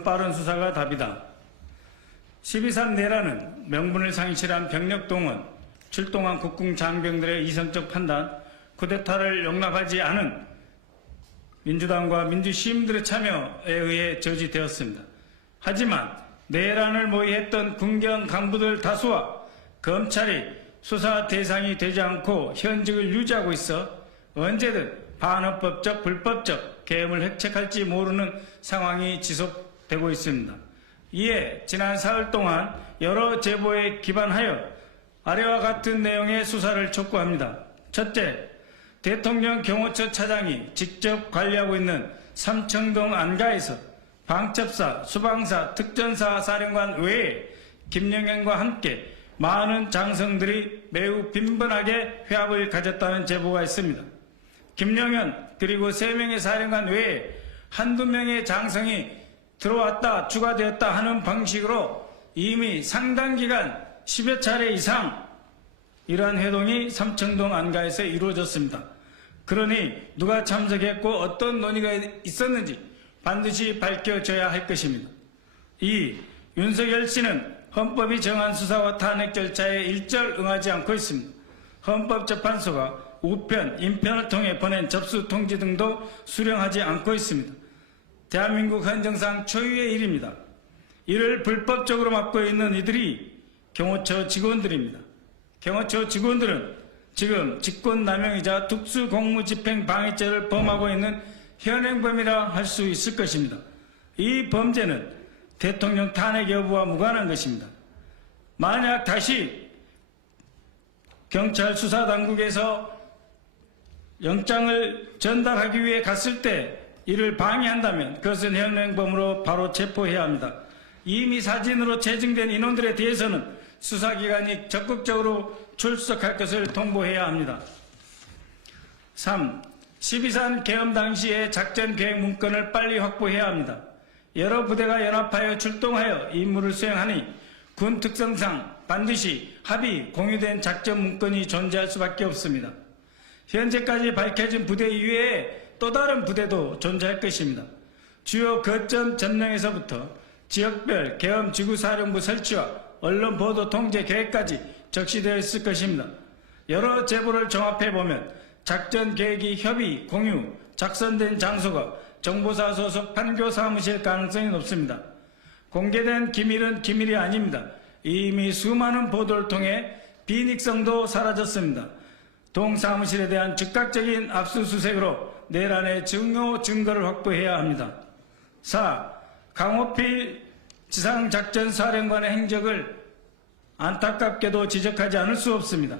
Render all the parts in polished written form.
빠른 수사가 답이다. 12.3 내란은 명분을 상실한 병력 동원, 출동한 국군 장병들의 이성적 판단, 쿠데타를 용납하지 않은 민주당과 민주시민들의 참여에 의해 저지되었습니다. 하지만 내란을 모의했던 군경 간부들 다수와 검찰이 수사 대상이 되지 않고 현직을 유지하고 있어 언제든 반헌법적, 불법적 계엄을 획책할지 모르는 상황이 지속되고 있습니다. 이에 지난 사흘 동안 여러 제보에 기반하여 아래와 같은 내용의 수사를 촉구합니다. 첫째, 대통령 경호처 차장이 직접 관리하고 있는 삼청동 안가에서 방첩사, 수방사, 특전사 사령관 외에 김영현과 함께 많은 장성들이 매우 빈번하게 회합을 가졌다는 제보가 있습니다. 김영현 그리고 3명의 사령관 외에 한두 명의 장성이 들어왔다 추가되었다 하는 방식으로 이미 상당 기간 10여 차례 이상 이러한 회동이 삼청동 안가에서 이루어졌습니다. 그러니 누가 참석했고 어떤 논의가 있었는지 반드시 밝혀져야 할 것입니다. 2. 윤석열 씨는 헌법이 정한 수사와 탄핵 절차에 일절 응하지 않고 있습니다. 헌법재판소가 우편, 인편을 통해 보낸 접수 통지 등도 수령하지 않고 있습니다. 대한민국 헌정상 초유의 일입니다. 이를 불법적으로 맡고 있는 이들이 경호처 직원들입니다. 경호처 직원들은 지금 직권남용이자 특수공무집행 방해죄를 범하고 있는 현행범이라 할 수 있을 것입니다. 이 범죄는 대통령 탄핵 여부와 무관한 것입니다. 만약 다시 경찰 수사당국에서 영장을 전달하기 위해 갔을 때 이를 방해한다면 그것은 현행범으로 바로 체포해야 합니다. 이미 사진으로 체증된 인원들에 대해서는 수사기관이 적극적으로 출석할 것을 통보해야 합니다. 3. 12.3 계엄 당시의 작전 계획 문건을 빨리 확보해야 합니다. 여러 부대가 연합하여 출동하여 임무를 수행하니 군 특성상 반드시 합의, 공유된 작전 문건이 존재할 수밖에 없습니다. 현재까지 밝혀진 부대 이외에 또 다른 부대도 존재할 것입니다. 주요 거점 점령에서부터 지역별 계엄 지구사령부 설치와 언론 보도 통제 계획까지 적시되어 있을 것입니다. 여러 제보를 종합해보면 작전 계획이 협의, 공유, 작성된 장소가 정보사 소속 판교 사무실 가능성이 높습니다. 공개된 기밀은 기밀이 아닙니다. 이미 수많은 보도를 통해 비닉성도 사라졌습니다. 동 사무실에 대한 즉각적인 압수수색으로 내란의 증거를 확보해야 합니다. 4. 강호필 지상작전사령관의 행적을 안타깝게도 지적하지 않을 수 없습니다.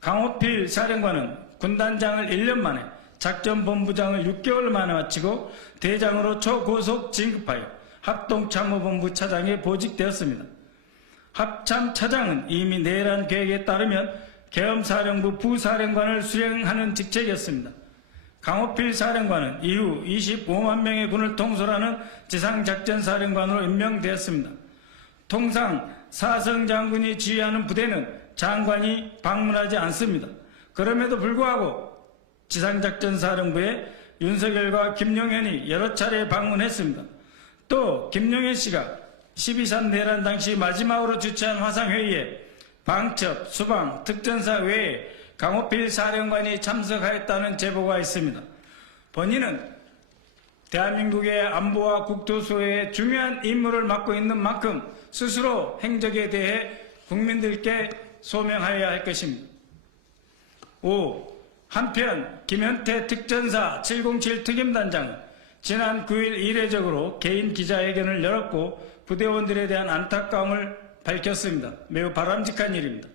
강호필 사령관은 군단장을 1년 만에, 작전본부장을 6개월 만에 마치고 대장으로 초고속 진급하여 합동참모본부 차장에 보직되었습니다. 합참차장은 이미 내란 계획에 따르면 계엄사령부 부사령관을 수행하는 직책이었습니다. 강호필 사령관은 이후 25만 명의 군을 통솔하는 지상작전사령관으로 임명되었습니다. 통상 사성장군이 지휘하는 부대는 장관이 방문하지 않습니다. 그럼에도 불구하고 지상작전사령부에 윤석열과 김용현이 여러 차례 방문했습니다. 또 김용현 씨가 12.3 내란 당시 마지막으로 주최한 화상회의에 방첩, 수방, 특전사 외에 강호필 사령관이 참석하였다는 제보가 있습니다. 본인은 대한민국의 안보와 국토수호의 중요한 임무를 맡고 있는 만큼 스스로 행적에 대해 국민들께 소명하여야 할 것입니다. 5. 한편 김현태 특전사 707 특임단장은 지난 9일 이례적으로 개인 기자회견을 열었고 부대원들에 대한 안타까움을 밝혔습니다. 매우 바람직한 일입니다.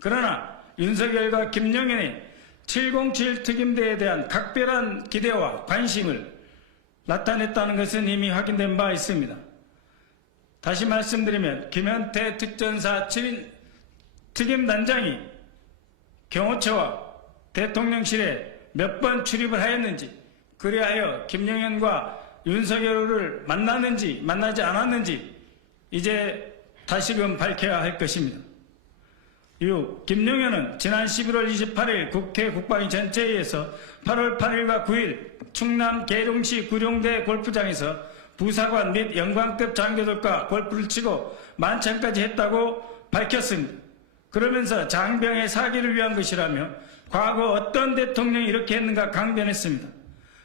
그러나 윤석열과 김영현의 707 특임대에 대한 각별한 기대와 관심을 나타냈다는 것은 이미 확인된 바 있습니다. 다시 말씀드리면 김현태 특전사 7인 특임단장이 경호처와 대통령실에 몇 번 출입을 하였는지, 그리하여 김영현과 윤석열을 만나는지 만나지 않았는지 이제 다시금 밝혀야 할 것입니다. 6. 김용현은 지난 11월 28일 국회 국방위 전체회의에서 8월 8일과 9일 충남 계룡시 구룡대 골프장에서 부사관 및 영광급 장교들과 골프를 치고 만찬까지 했다고 밝혔습니다. 그러면서 장병의 사기를 위한 것이라며 과거 어떤 대통령이 이렇게 했는가 강변했습니다.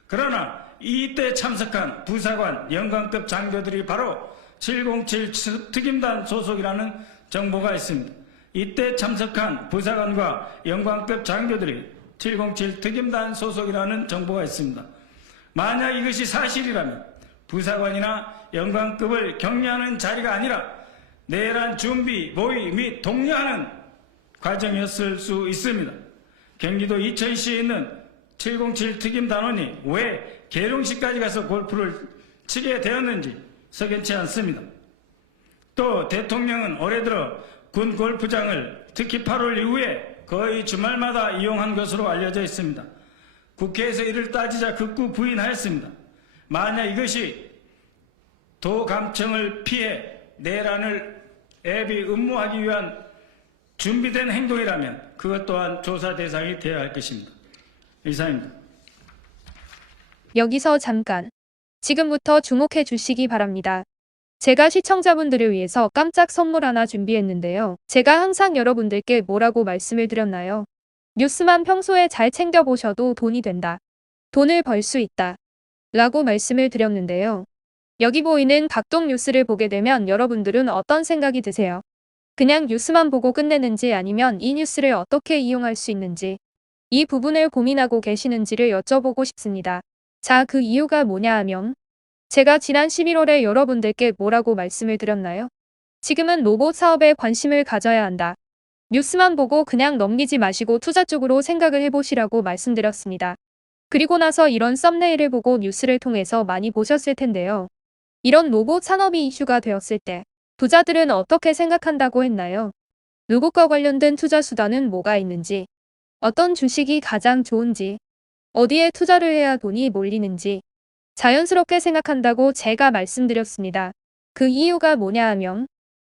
그러나 이때 참석한 부사관 영광급 장교들이 바로 707 특임단 소속이라는 정보가 있습니다. 이때 참석한 부사관과 영광급 장교들이 707 특임단 소속이라는 정보가 있습니다. 만약 이것이 사실이라면 부사관이나 영광급을 격려하는 자리가 아니라 내란 준비, 모의 및 독려하는 과정이었을 수 있습니다. 경기도 이천시에 있는 707 특임단원이 왜 계룡시까지 가서 골프를 치게 되었는지 석연치 않습니다. 또 대통령은 올해 들어 군 골프장을 특히 8월 이후에 거의 주말마다 이용한 것으로 알려져 있습니다. 국회에서 이를 따지자 극구 부인하였습니다. 만약 이것이 도감청을 피해 내란을 애비 음모하기 위한 준비된 행동이라면 그것 또한 조사 대상이 되어야 할 것입니다. 이상입니다. 여기서 잠깐. 지금부터 주목해 주시기 바랍니다. 제가 시청자분들을 위해서 깜짝 선물 하나 준비했는데요. 제가 항상 여러분들께 뭐라고 말씀을 드렸나요? 뉴스만 평소에 잘 챙겨보셔도 돈이 된다. 돈을 벌 수 있다. 라고 말씀을 드렸는데요. 여기 보이는 각종 뉴스를 보게 되면 여러분들은 어떤 생각이 드세요? 그냥 뉴스만 보고 끝내는지 아니면 이 뉴스를 어떻게 이용할 수 있는지 이 부분을 고민하고 계시는지를 여쭤보고 싶습니다. 자, 그 이유가 뭐냐 하면 제가 지난 11월에 여러분들께 뭐라고 말씀을 드렸나요? 지금은 로봇 사업에 관심을 가져야 한다. 뉴스만 보고 그냥 넘기지 마시고 투자 쪽으로 생각을 해보시라고 말씀드렸습니다. 그리고 나서 이런 썸네일을 보고 뉴스를 통해서 많이 보셨을 텐데요. 이런 로봇 산업이 이슈가 되었을 때 부자들은 어떻게 생각한다고 했나요? 로봇과 관련된 투자 수단은 뭐가 있는지, 어떤 주식이 가장 좋은지, 어디에 투자를 해야 돈이 몰리는지 자연스럽게 생각한다고 제가 말씀드렸습니다. 그 이유가 뭐냐 하면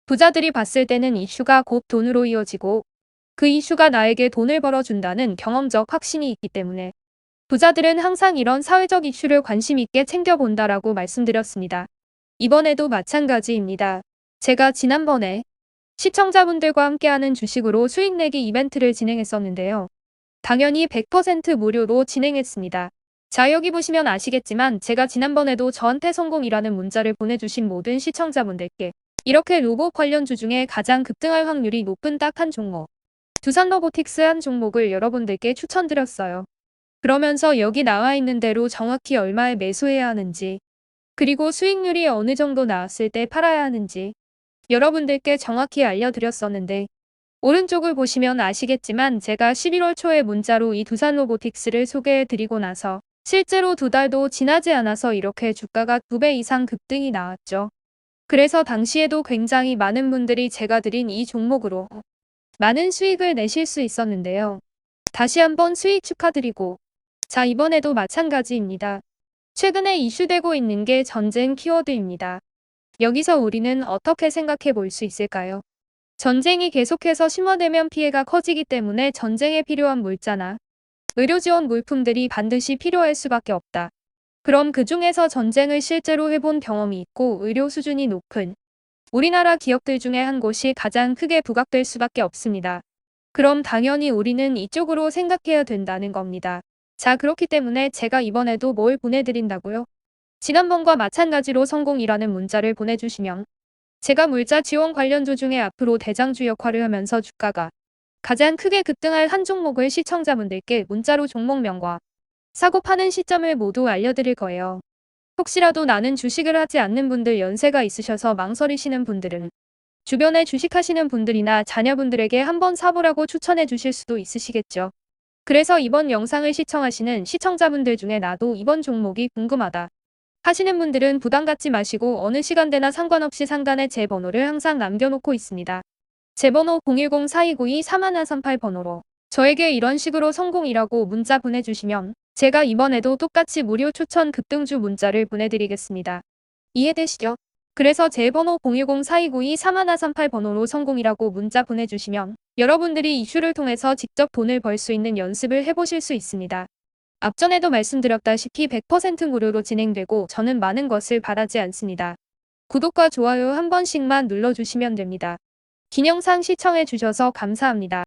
부자들이 봤을 때는 이슈가 곧 돈으로 이어지고 그 이슈가 나에게 돈을 벌어준다는 경험적 확신이 있기 때문에 부자들은 항상 이런 사회적 이슈를 관심 있게 챙겨본다라고 말씀드렸습니다. 이번에도 마찬가지입니다. 제가 지난번에 시청자분들과 함께하는 주식으로 수익 내기 이벤트를 진행했었는데요. 당연히 100% 무료로 진행했습니다. 자, 여기 보시면 아시겠지만 제가 지난번에도 저한테 성공이라는 문자를 보내주신 모든 시청자분들께 이렇게 로봇 관련주 중에 가장 급등할 확률이 높은 딱 한 종목, 두산로보틱스 한 종목을 여러분들께 추천드렸어요. 그러면서 여기 나와 있는 대로 정확히 얼마에 매수해야 하는지, 그리고 수익률이 어느 정도 나왔을 때 팔아야 하는지 여러분들께 정확히 알려드렸었는데 오른쪽을 보시면 아시겠지만 제가 11월 초에 문자로 이 두산로보틱스를 소개해드리고 나서 실제로 2달도 지나지 않아서 이렇게 주가가 2배 이상 급등이 나왔죠. 그래서 당시에도 굉장히 많은 분들이 제가 드린 이 종목으로 많은 수익을 내실 수 있었는데요. 다시 한번 수익 축하드리고, 자, 이번에도 마찬가지입니다. 최근에 이슈되고 있는 게 전쟁 키워드입니다. 여기서 우리는 어떻게 생각해 볼 수 있을까요? 전쟁이 계속해서 심화되면 피해가 커지기 때문에 전쟁에 필요한 물자나 의료 지원 물품들이 반드시 필요할 수밖에 없다. 그럼 그 중에서 전쟁을 실제로 해본 경험이 있고 의료 수준이 높은 우리나라 기업들 중에 한 곳이 가장 크게 부각될 수밖에 없습니다. 그럼 당연히 우리는 이쪽으로 생각해야 된다는 겁니다. 자, 그렇기 때문에 제가 이번에도 뭘 보내드린다고요? 지난번과 마찬가지로 성공이라는 문자를 보내주시면 제가 물자 지원 관련주 중에 앞으로 대장주 역할을 하면서 주가가 가장 크게 급등할 한 종목을 시청자분들께 문자로 종목명과 사고 파는 시점을 모두 알려드릴 거예요. 혹시라도 나는 주식을 하지 않는 분들, 연세가 있으셔서 망설이시는 분들은 주변에 주식하시는 분들이나 자녀분들에게 한번 사보라고 추천해 주실 수도 있으시겠죠. 그래서 이번 영상을 시청하시는 시청자분들 중에 나도 이번 종목이 궁금하다 하시는 분들은 부담 갖지 마시고 어느 시간대나 상관없이 상단에 제 번호를 항상 남겨놓고 있습니다. 제 번호 010-4292-3138 번호로 저에게 이런 식으로 성공이라고 문자 보내주시면 제가 이번에도 똑같이 무료 추천 급등주 문자를 보내드리겠습니다. 이해되시죠? 그래서 제 번호 010-4292-3138 번호로 성공이라고 문자 보내주시면 여러분들이 이슈를 통해서 직접 돈을 벌 수 있는 연습을 해보실 수 있습니다. 앞전에도 말씀드렸다시피 100% 무료로 진행되고 저는 많은 것을 바라지 않습니다. 구독과 좋아요 한 번씩만 눌러주시면 됩니다. 긴 영상 시청해 주셔서 감사합니다.